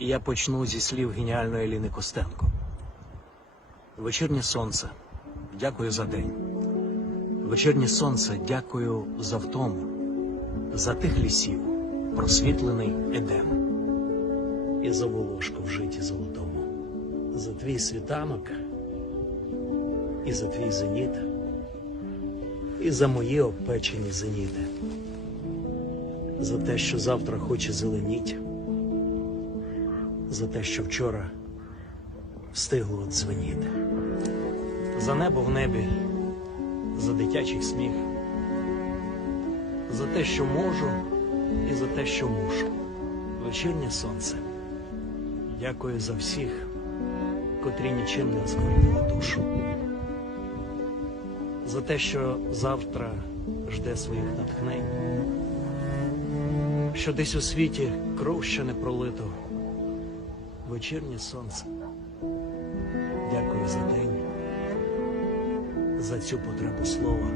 І я почну зі слів геніальної Ліни Костенко. Вечірнє сонце, дякую за день. Вечірнє сонце, дякую за втому, за тих лісів, просвітлений едем, і за волошку в житті золотому, за твій світанок, і за твій зеніт, і за мої обпечені зеніти, за те, що завтра хоче зеленіть, за те, що вчора встигло дзвеніти, за небо в небі, за дитячий сміх, за те, що можу, і за те, що мушу. Вечірнє сонце. Дякую за всіх, котрі нічим не осквернили душу. За те, що завтра жде своїх натхнень, що десь у світі кров ще не пролито. Вечірнє сонце. Дякую за день, за цю потребу слова.